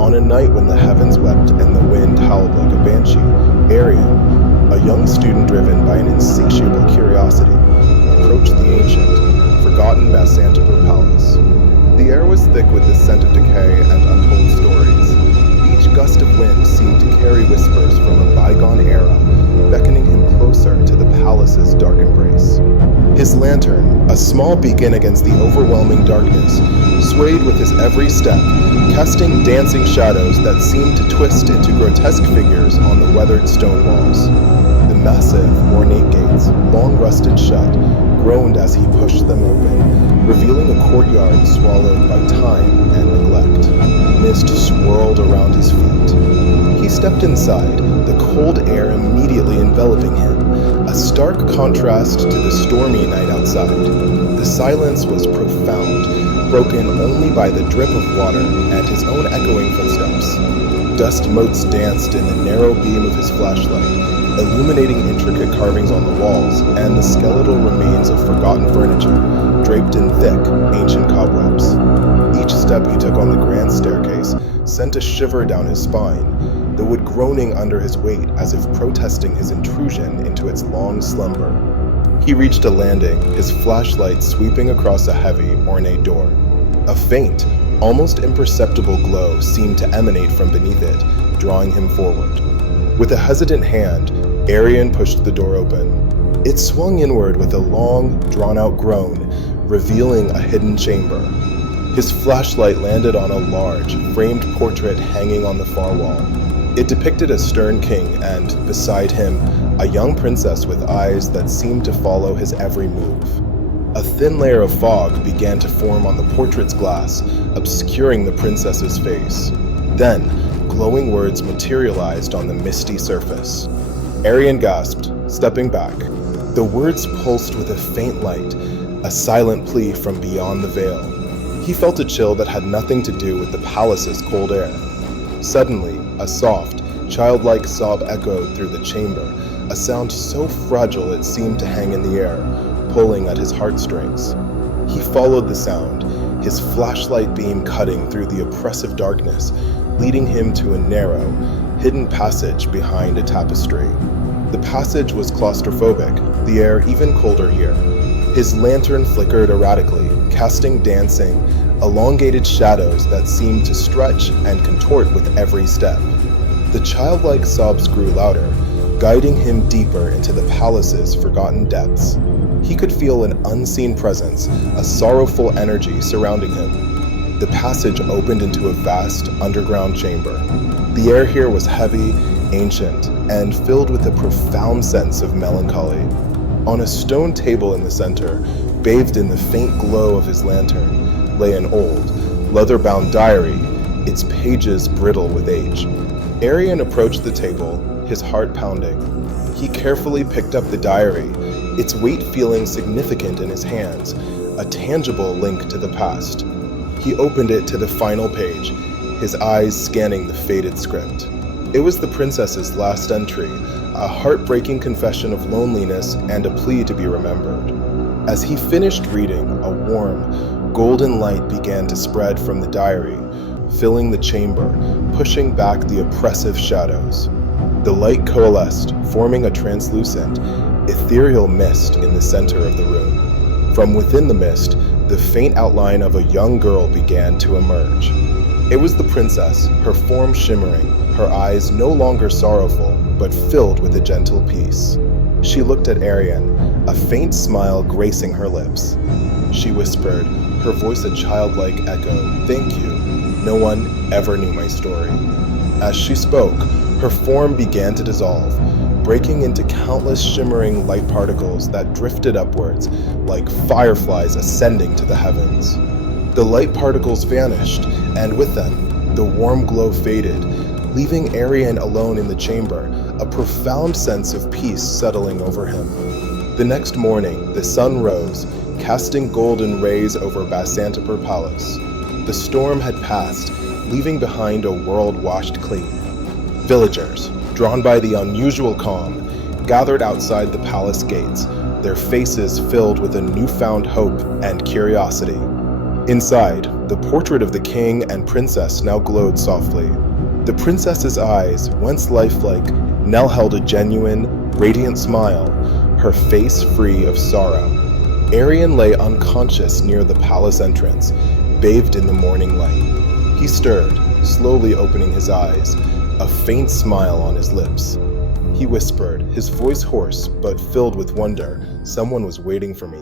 On a night when the heavens wept and the wind howled like a banshee, Arian, a young student driven by an insatiable curiosity, approached the ancient, forgotten Basantapur Palace. The air was thick with the scent of decay and untold stories. Each gust of wind seemed to carry whispers from a bygone era, beckoning him closer to the palace's dark embrace. His lantern, a small beacon against the overwhelming darkness, swayed with his every step, casting dancing shadows that seemed to twist into grotesque figures on the weathered stone walls. The massive, ornate gates, long rusted shut, groaned as he pushed them open, revealing a courtyard swallowed by time and neglect. Mist swirled around his feet. He stepped inside, the cold air immediately enveloping him, a stark contrast to the stormy night outside. The silence was profound, broken only by the drip of water and his own echoing footsteps. Dust motes danced in the narrow beam of his flashlight, illuminating intricate carvings on the walls and the skeletal remains of forgotten furniture, draped in thick, ancient cobwebs. Each step he took on the grand staircase sent a shiver down his spine, the wood groaning under his weight as if protesting his intrusion into its long slumber. He reached a landing, his flashlight sweeping across a heavy, ornate door. A faint, almost imperceptible glow seemed to emanate from beneath it, drawing him forward. With a hesitant hand, Arian pushed the door open. It swung inward with a long, drawn-out groan, revealing a hidden chamber. His flashlight landed on a large, framed portrait hanging on the far wall. It depicted a stern king and, beside him, a young princess with eyes that seemed to follow his every move. A thin layer of fog began to form on the portrait's glass, obscuring the princess's face. Then, glowing words materialized on the misty surface. Arian gasped, stepping back. The words pulsed with a faint light, a silent plea from beyond the veil. He felt a chill that had nothing to do with the palace's cold air. Suddenly, a soft, childlike sob echoed through the chamber, a sound so fragile it seemed to hang in the air, pulling at his heartstrings. He followed the sound, his flashlight beam cutting through the oppressive darkness, leading him to a narrow, hidden passage behind a tapestry. The passage was claustrophobic, the air even colder here. His lantern flickered erratically, casting dancing, elongated shadows that seemed to stretch and contort with every step. The childlike sobs grew louder, guiding him deeper into the palace's forgotten depths. He could feel an unseen presence, a sorrowful energy surrounding him. The passage opened into a vast, underground chamber. The air here was heavy, ancient, and filled with a profound sense of melancholy. On a stone table in the center, bathed in the faint glow of his lantern, lay an old, leather-bound diary, its pages brittle with age. Arian approached the table, his heart pounding. He carefully picked up the diary, its weight feeling significant in his hands, a tangible link to the past. He opened it to the final page, his eyes scanning the faded script. It was the princess's last entry, a heartbreaking confession of loneliness and a plea to be remembered. As he finished reading, a warm, golden light began to spread from the diary, filling the chamber, pushing back the oppressive shadows. The light coalesced, forming a translucent, ethereal mist in the center of the room. From within the mist, the faint outline of a young girl began to emerge. It was the princess, her form shimmering, her eyes no longer sorrowful, but filled with a gentle peace. She looked at Arian, a faint smile gracing her lips. She whispered, her voice a childlike echo, "Thank you. No one ever knew my story." As she spoke, her form began to dissolve, breaking into countless shimmering light particles that drifted upwards, like fireflies ascending to the heavens. The light particles vanished, and with them, the warm glow faded, leaving Arian alone in the chamber, a profound sense of peace settling over him. The next morning, the sun rose, casting golden rays over Basantapur Palace. The storm had passed, leaving behind a world washed clean. Villagers, drawn by the unusual calm, gathered outside the palace gates, their faces filled with a newfound hope and curiosity. Inside, the portrait of the king and princess now glowed softly. The princess's eyes, once lifelike, now held a genuine, radiant smile, her face free of sorrow. Arian lay unconscious near the palace entrance, bathed in the morning light. He stirred, slowly opening his eyes, a faint smile on his lips. He whispered, his voice hoarse but filled with wonder, "Someone was waiting for me."